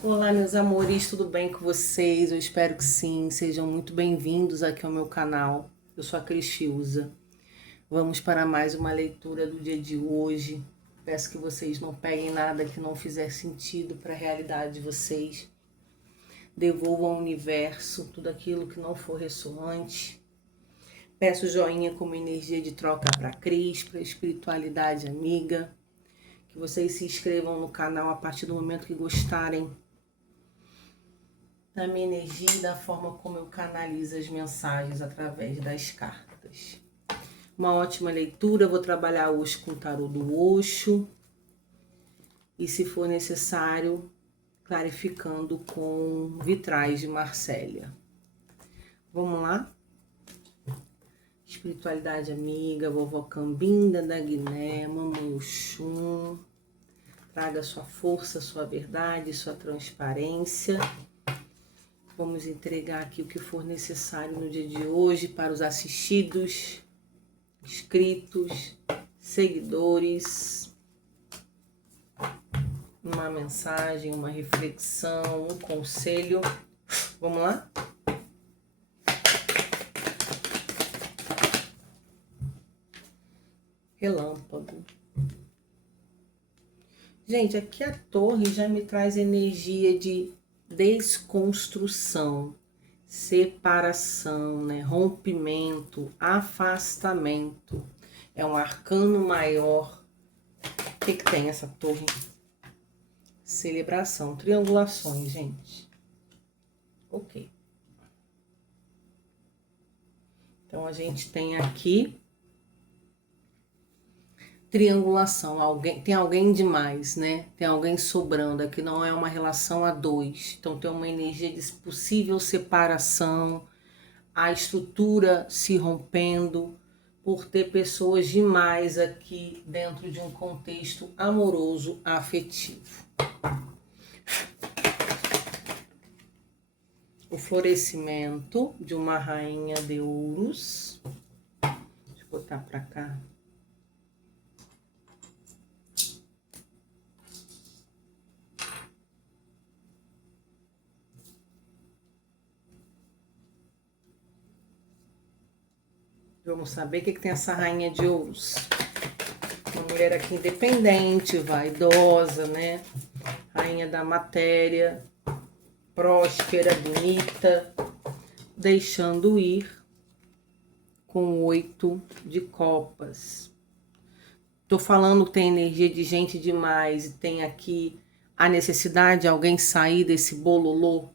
Olá, meus amores, tudo bem com vocês? Eu espero que sim. Sejam muito bem-vindos aqui ao meu canal. Eu sou a Cris Fiuza. Vamos para mais uma leitura do dia de hoje. Peço que vocês não peguem nada que não fizer sentido para a realidade de vocês. Devolvam ao universo tudo aquilo que não for ressoante. Peço joinha como energia de troca para a Cris, para a espiritualidade amiga. Que vocês se inscrevam no canal a partir do momento que gostarem da minha energia e da forma como eu canalizo as mensagens através das cartas. Uma ótima leitura, vou trabalhar hoje com o tarô do Osho e, se for necessário, clarificando com vitrais de Marsella. Vamos lá? Espiritualidade amiga, vovó Cambinda da Guiné, mamãe Oxum, traga sua força, sua verdade, sua transparência. Vamos entregar aqui o que for necessário no dia de hoje para os assistidos, inscritos, seguidores. Uma mensagem, uma reflexão, um conselho. Vamos lá? Relâmpago. Gente, aqui a torre já me traz energia de desconstrução, separação, né? Rompimento, afastamento. É um arcano maior. O que tem essa torre? Celebração, triangulações, gente. Ok. Então a gente tem aqui triangulação, tem alguém demais, né? Tem alguém sobrando, aqui não é uma relação a dois. Então tem uma energia de possível separação, a estrutura se rompendo por ter pessoas demais aqui dentro de um contexto amoroso, afetivo. O florescimento de uma rainha de ouros. Deixa eu botar para cá. Vamos saber o que tem essa rainha de ouros. Uma mulher aqui independente, vaidosa, né? Rainha da matéria, próspera, bonita, deixando ir com 8 de copas. Tô falando que tem energia de gente demais e tem aqui a necessidade de alguém sair desse bololô.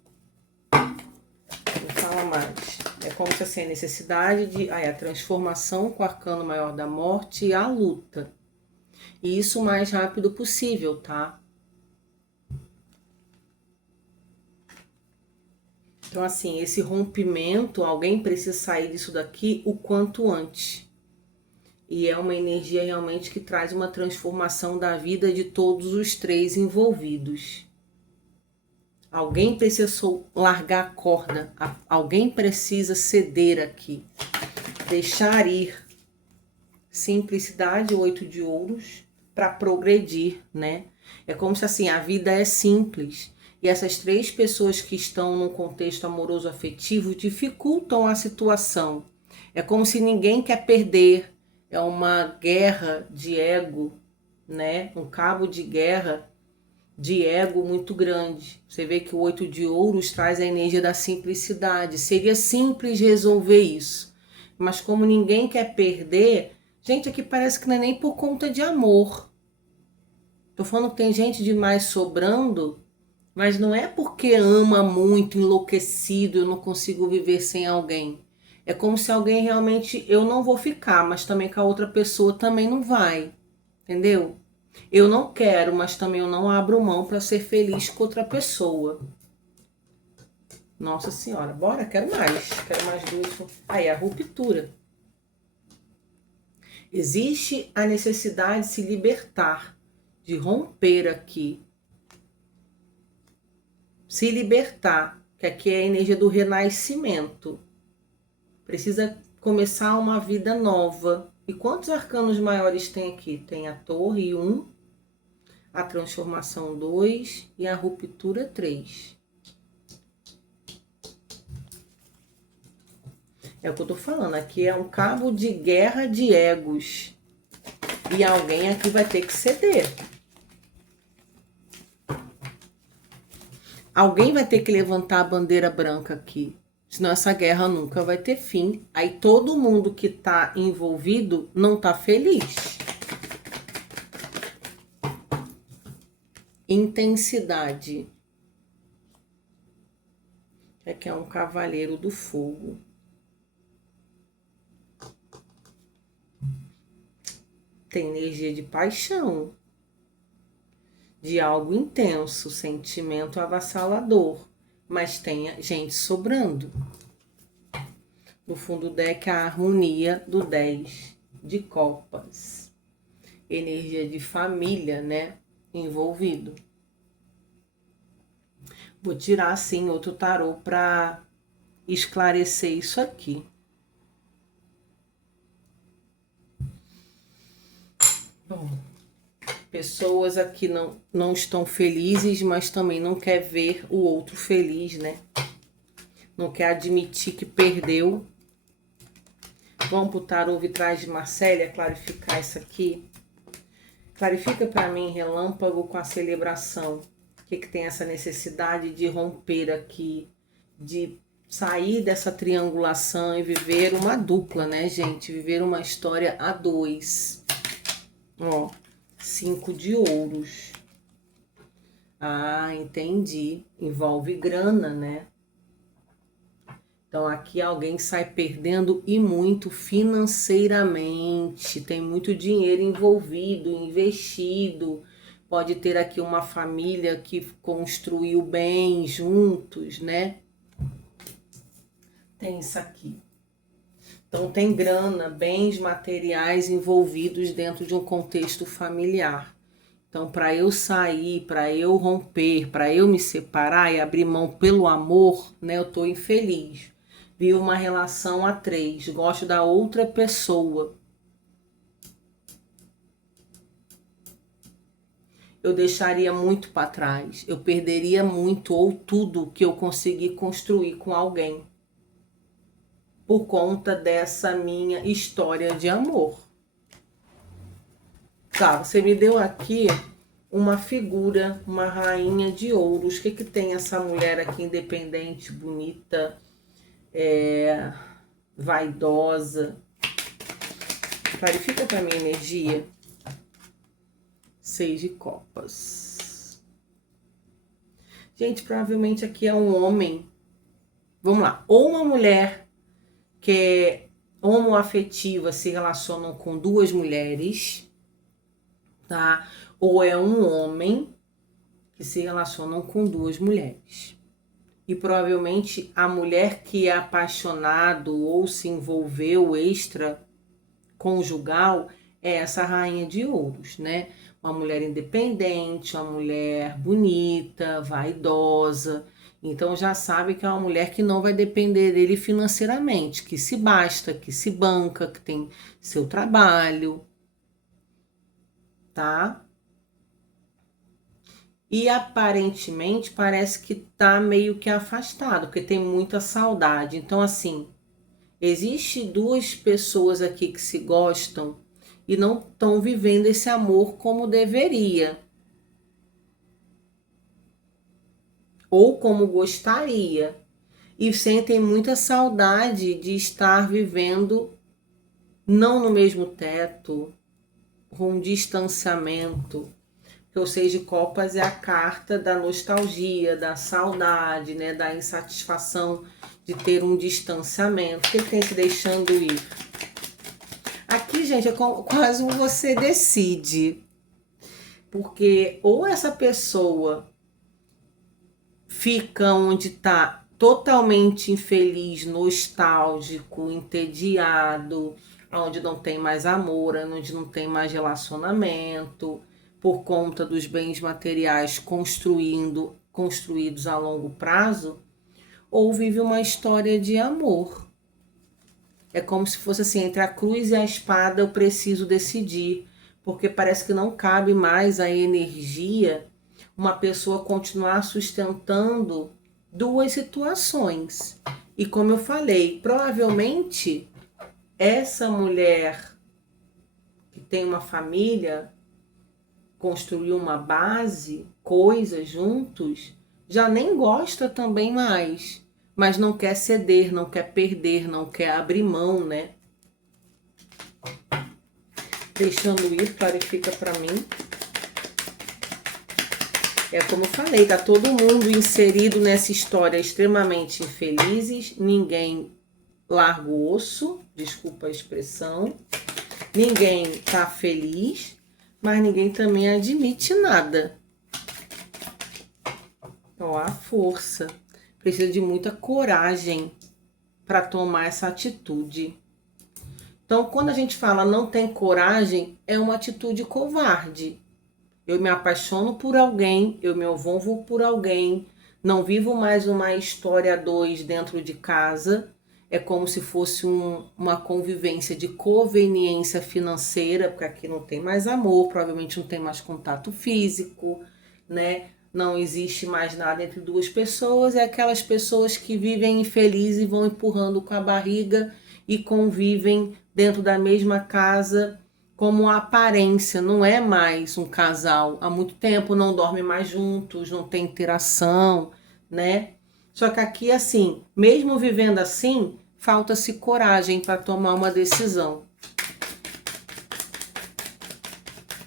Não fala mais. É como se assim, a necessidade de... a transformação com o arcano maior da morte e a luta. E isso o mais rápido possível, tá? Então, assim, esse rompimento, alguém precisa sair disso daqui o quanto antes. E é uma energia realmente que traz uma transformação da vida de todos os três envolvidos. Alguém precisa largar a corda, alguém precisa ceder aqui, deixar ir. Simplicidade, 8 de ouros, para progredir, né? É como se assim, a vida é simples. E essas três pessoas que estão num contexto amoroso afetivo dificultam a situação. É como se ninguém quer perder. É uma guerra de ego, né? Um cabo de guerra de ego muito grande. Você vê que o 8 de ouros traz a energia da simplicidade. Seria simples resolver isso. Mas como ninguém quer perder, gente, aqui parece que não é nem por conta de amor. Tô falando que tem gente demais sobrando, mas não é porque ama muito, enlouquecido, eu não consigo viver sem alguém. É como se alguém realmente, eu não vou ficar, mas também com a outra pessoa também não vai. Entendeu? Eu não quero, mas também eu não abro mão para ser feliz com outra pessoa. Nossa Senhora, bora, quero mais. Quero mais duas. Aí, a ruptura. Existe a necessidade de se libertar, de romper aqui. Se libertar, que aqui é a energia do renascimento. Precisa começar uma vida nova. E quantos arcanos maiores tem aqui? Tem a torre e um. a transformação 2 e a ruptura 3. É o que eu tô falando, aqui é um cabo de guerra de egos. E alguém aqui vai ter que ceder. Alguém vai ter que levantar a bandeira branca aqui. Senão essa guerra nunca vai ter fim. Aí todo mundo que tá envolvido não tá feliz. Intensidade. Aqui é um cavaleiro do fogo. Tem energia de paixão, de algo intenso, sentimento avassalador, mas tem gente sobrando. No fundo do deck, a harmonia do 10 de copas. Energia de família, né? Envolvido. Vou tirar, assim, outro tarô para esclarecer isso aqui. Bom, pessoas aqui não estão felizes, mas também não quer ver o outro feliz, né? Não quer admitir que perdeu. Vamos pro tarô Vitrais de Marcélia clarificar isso aqui. Clarifica para mim, relâmpago, com a celebração. O que tem essa necessidade de romper aqui, de sair dessa triangulação e viver uma dupla, né, gente? Viver uma história a dois. Ó, 5 de ouros. Ah, entendi. Envolve grana, né? Então, aqui alguém sai perdendo e muito financeiramente. Tem muito dinheiro envolvido, investido. Pode ter aqui uma família que construiu bem juntos, né? Tem isso aqui. Então, tem grana, bens materiais envolvidos dentro de um contexto familiar. Então, para eu sair, para eu romper, para eu me separar e abrir mão pelo amor, né? Eu tô infeliz. Vivo uma relação a 3, gosto da outra pessoa. Eu deixaria muito para trás, eu perderia muito ou tudo que eu consegui construir com alguém. Por conta dessa minha história de amor. Tá, você me deu aqui uma figura, uma rainha de ouros. O que tem essa mulher aqui independente, bonita, vaidosa? Clarifica para mim a energia. 6 de copas. Gente, provavelmente aqui é um homem. Vamos lá. Ou uma mulher que é homoafetiva, se relacionam com 2 mulheres, tá? Ou é um homem que se relacionam com 2 mulheres. E provavelmente a mulher que é apaixonado ou se envolveu extraconjugal é essa rainha de ouros, né? Uma mulher independente, uma mulher bonita, vaidosa. Então já sabe que é uma mulher que não vai depender dele financeiramente, que se basta, que se banca, que tem seu trabalho, tá? E aparentemente parece que tá meio que afastado, porque tem muita saudade. Então, assim, existe 2 pessoas aqui que se gostam e não estão vivendo esse amor como deveria. Ou como gostaria. E sentem muita saudade de estar vivendo não no mesmo teto, com um distanciamento. Porque o 6 de copas é a carta da nostalgia, da saudade, né? Da insatisfação de ter um distanciamento. O que tem te deixando ir? Aqui, gente, é quase um você decide. Porque ou essa pessoa fica onde está totalmente infeliz, nostálgico, entediado, onde não tem mais amor, onde não tem mais relacionamento, por conta dos bens materiais construídos a longo prazo, ou vive uma história de amor. É como se fosse assim, entre a cruz e a espada eu preciso decidir, porque parece que não cabe mais a energia uma pessoa continuar sustentando duas situações. E como eu falei, provavelmente essa mulher que tem uma família, construiu uma base, coisas juntos, já nem gosta também mais, mas não quer ceder, não quer perder, não quer abrir mão, né? Deixando ir, clarifica para mim. É como eu falei, tá todo mundo inserido nessa história extremamente infelizes, ninguém larga o osso, desculpa a expressão, ninguém tá feliz, mas ninguém também admite nada. Ó, a força. Precisa de muita coragem para tomar essa atitude. Então, quando a gente fala não tem coragem, é uma atitude covarde. Eu me apaixono por alguém, eu me envolvo por alguém, não vivo mais uma história a dois dentro de casa. É como se fosse uma convivência de conveniência financeira, porque aqui não tem mais amor, provavelmente não tem mais contato físico, né? Não existe mais nada entre duas pessoas, é aquelas pessoas que vivem infelizes e vão empurrando com a barriga e convivem dentro da mesma casa como aparência, não é mais um casal. Há muito tempo não dormem mais juntos, não tem interação, né? Só que aqui, assim, mesmo vivendo assim, falta-se coragem para tomar uma decisão.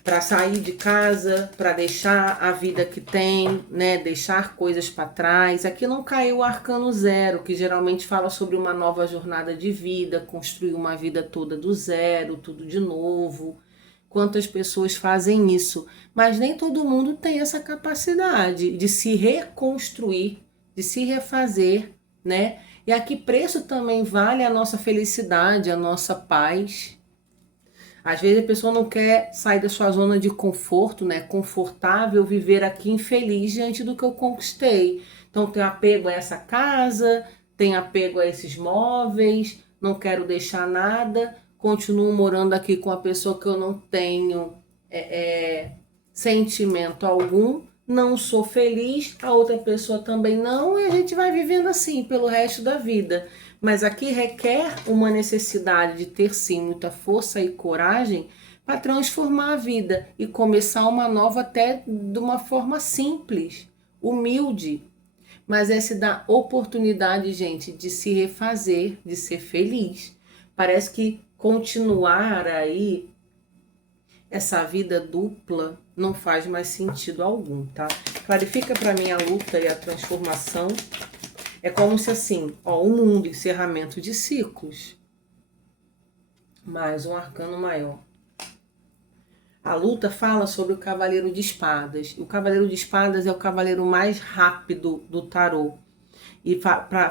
Para sair de casa, para deixar a vida que tem, né? Deixar coisas para trás. Aqui não caiu o arcano zero, que geralmente fala sobre uma nova jornada de vida, construir uma vida toda do zero, tudo de novo. Quantas pessoas fazem isso? Mas nem todo mundo tem essa capacidade de se reconstruir, de se refazer, né? E a que preço também vale a nossa felicidade, a nossa paz? Às vezes a pessoa não quer sair da sua zona de conforto, né? Confortável, viver aqui infeliz diante do que eu conquistei. Então tem apego a essa casa, tem apego a esses móveis, não quero deixar nada, continuo morando aqui com a pessoa que eu não tenho sentimento algum, não sou feliz, a outra pessoa também não, e a gente vai vivendo assim pelo resto da vida. Mas aqui requer uma necessidade de ter sim muita força e coragem para transformar a vida e começar uma nova até de uma forma simples, humilde. Mas é se dar oportunidade, gente, de se refazer, de ser feliz. Parece que continuar aí essa vida dupla não faz mais sentido algum, tá? Clarifica para mim a luta e a transformação. É como se assim, ó, o mundo, encerramento de ciclos. Mais um arcano maior. A luta fala sobre o Cavaleiro de Espadas. O Cavaleiro de Espadas é o cavaleiro mais rápido do tarô. E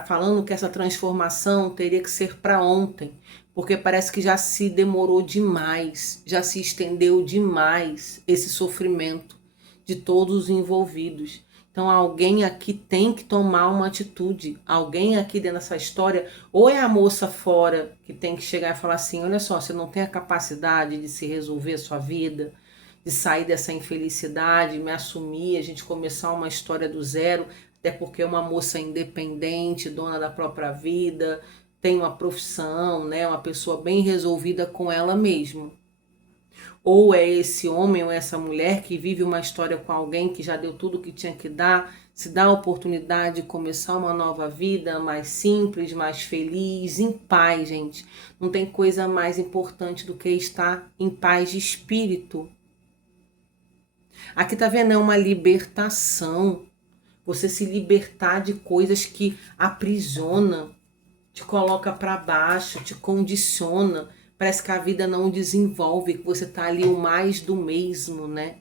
falando que essa transformação teria que ser para ontem, porque parece que já se demorou demais, já se estendeu demais esse sofrimento de todos os envolvidos. Então alguém aqui tem que tomar uma atitude, alguém aqui dentro dessa história, ou é a moça fora que tem que chegar e falar assim, olha só, você não tem a capacidade de se resolver a sua vida, de sair dessa infelicidade, me assumir, a gente começar uma história do zero, até porque é uma moça independente, dona da própria vida, tem uma profissão, né, uma pessoa bem resolvida com ela mesma. Ou é esse homem ou essa mulher que vive uma história com alguém que já deu tudo o que tinha que dar, se dá a oportunidade de começar uma nova vida mais simples, mais feliz, em paz, gente. Não tem coisa mais importante do que estar em paz de espírito. Aqui tá vendo, é uma libertação. Você se libertar de coisas que aprisiona, te coloca para baixo, te condiciona. Parece que a vida não desenvolve, que você tá ali o mais do mesmo, né?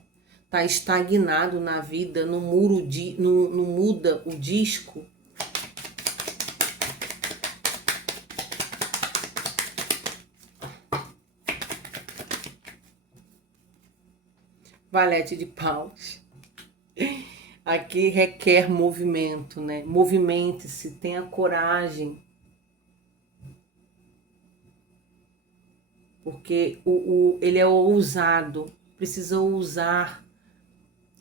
Tá estagnado na vida, não muda o disco. Valete de paus. Aqui requer movimento, né? Movimente-se, tenha coragem. porque ele é ousado, precisa ousar.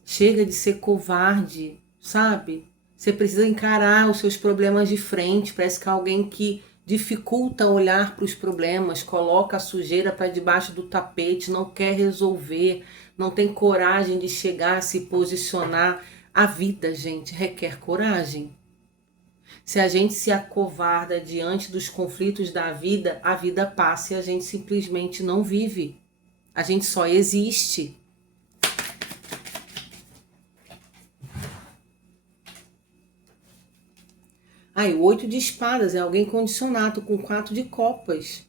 Chega de ser covarde, sabe? Você precisa encarar os seus problemas de frente. Parece que é alguém que dificulta olhar para os problemas, coloca a sujeira para debaixo do tapete, não quer resolver, não tem coragem de chegar a se posicionar. A vida, gente, requer coragem. Se a gente se acovarda diante dos conflitos da vida, a vida passa e a gente simplesmente não vive. A gente só existe. O 8 de espadas é alguém condicionado com 4 de copas.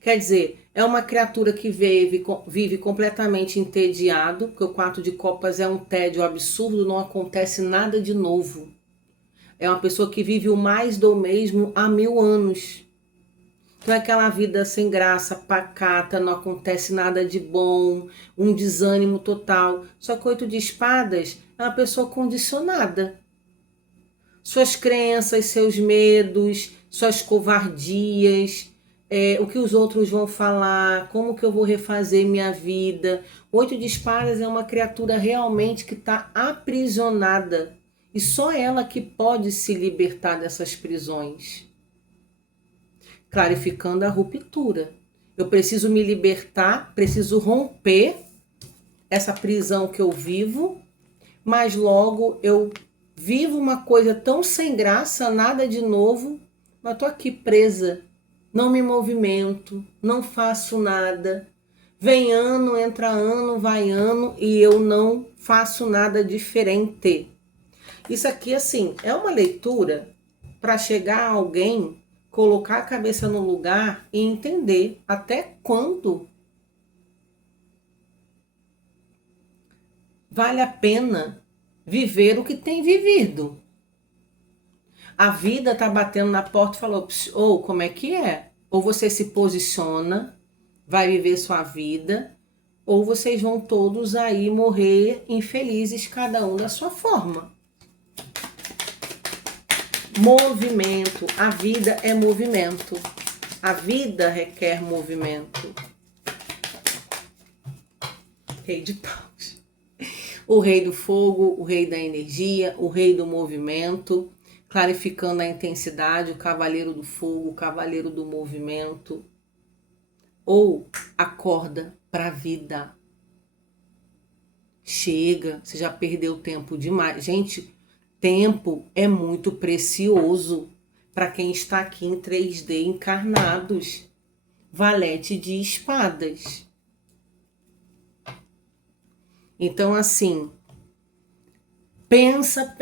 Quer dizer, é uma criatura que vive completamente entediado, porque o 4 de copas é um tédio absurdo, não acontece nada de novo. É uma pessoa que vive o mais do mesmo há 1000 anos. Então é aquela vida sem graça, pacata, não acontece nada de bom, um desânimo total. Só que o 8 de espadas é uma pessoa condicionada. Suas crenças, seus medos, suas covardias, o que os outros vão falar, como que eu vou refazer minha vida. O 8 de espadas é uma criatura realmente que está aprisionada. E só ela que pode se libertar dessas prisões. Clarificando a ruptura. Eu preciso me libertar, preciso romper essa prisão que eu vivo, mas logo eu vivo uma coisa tão sem graça, nada de novo, mas estou aqui presa, não me movimento, não faço nada. Vem ano, entra ano, vai ano e eu não faço nada diferente. Isso aqui, assim, é uma leitura para chegar a alguém, colocar a cabeça no lugar e entender até quando vale a pena viver o que tem vivido. A vida tá batendo na porta e falou, ou como é que é? Ou você se posiciona, vai viver sua vida, ou vocês vão todos aí morrer infelizes, cada um da sua forma. Movimento. A vida é movimento. A vida requer movimento. Rei de paus. O rei do fogo, o rei da energia, o rei do movimento, clarificando a intensidade, o cavaleiro do fogo, o cavaleiro do movimento. Ou acorda para a vida. Chega, você já perdeu tempo demais. Gente, tempo é muito precioso para quem está aqui em 3D encarnados. Valete de espadas. Então, assim, pensa,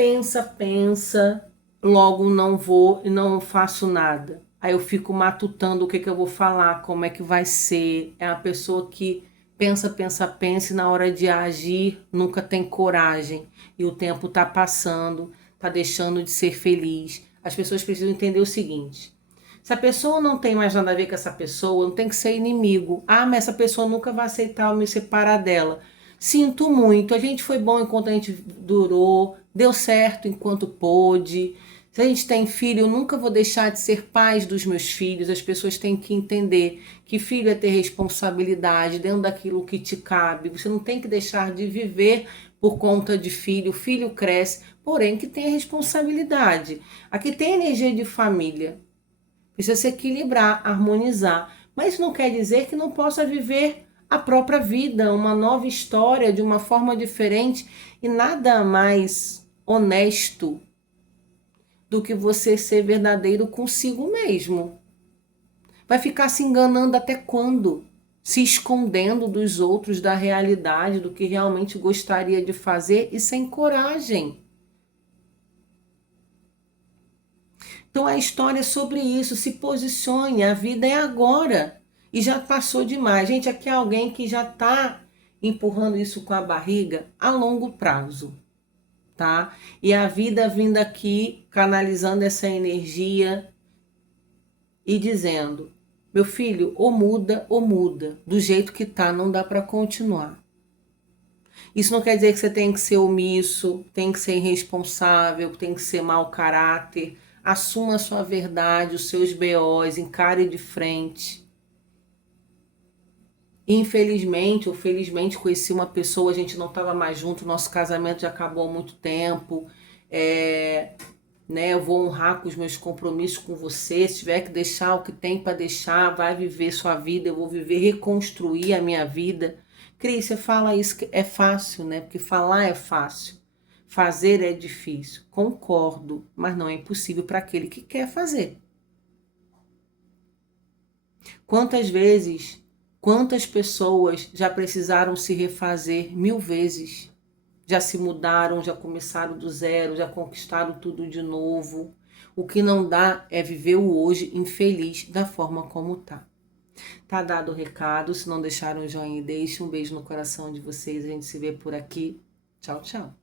logo não vou e não faço nada. Aí eu fico matutando o que eu vou falar, como é que vai ser. É uma pessoa que pensa e na hora de agir nunca tem coragem. E o tempo tá passando, tá deixando de ser feliz. As pessoas precisam entender o seguinte: se a pessoa não tem mais nada a ver com essa pessoa, não tem que ser inimigo. Ah, mas essa pessoa nunca vai aceitar eu me separar dela. Sinto muito, a gente foi bom enquanto a gente durou, deu certo enquanto pôde. Se a gente tem filho, eu nunca vou deixar de ser pai dos meus filhos. As pessoas têm que entender que filho é ter responsabilidade dentro daquilo que te cabe. Você não tem que deixar de viver por conta de filho. O filho cresce, porém que tem a responsabilidade. Aqui tem energia de família. Precisa se equilibrar, harmonizar. Mas isso não quer dizer que não possa viver a própria vida, uma nova história de uma forma diferente e nada mais honesto do que você ser verdadeiro consigo mesmo. Vai ficar se enganando até quando? Se escondendo dos outros, da realidade, do que realmente gostaria de fazer e sem coragem. Então a história é sobre isso, se posicione, a vida é agora. E já passou demais. Gente, aqui é alguém que já está empurrando isso com a barriga a longo prazo, tá? E a vida vindo aqui, canalizando essa energia e dizendo, meu filho, ou muda, do jeito que tá, não dá para continuar. Isso não quer dizer que você tem que ser omisso, tem que ser irresponsável, tem que ser mau caráter. Assuma a sua verdade, os seus BOs, encare de frente. Infelizmente ou felizmente conheci uma pessoa, a gente não estava mais junto, nosso casamento já acabou há muito tempo. Né? Eu vou honrar com os meus compromissos com você. Se tiver que deixar o que tem para deixar, vai viver sua vida, eu vou viver, reconstruir a minha vida. Cris, você fala isso que é fácil, né? Porque falar é fácil, fazer é difícil. Concordo, mas não é impossível para aquele que quer fazer. Quantas vezes, quantas pessoas já precisaram se refazer 1000 vezes? Já se mudaram, já começaram do zero, já conquistaram tudo de novo. O que não dá é viver o hoje infeliz da forma como tá. Tá dado o recado. Se não deixaram o joinha, deixe um beijo no coração de vocês. A gente se vê por aqui. Tchau, tchau.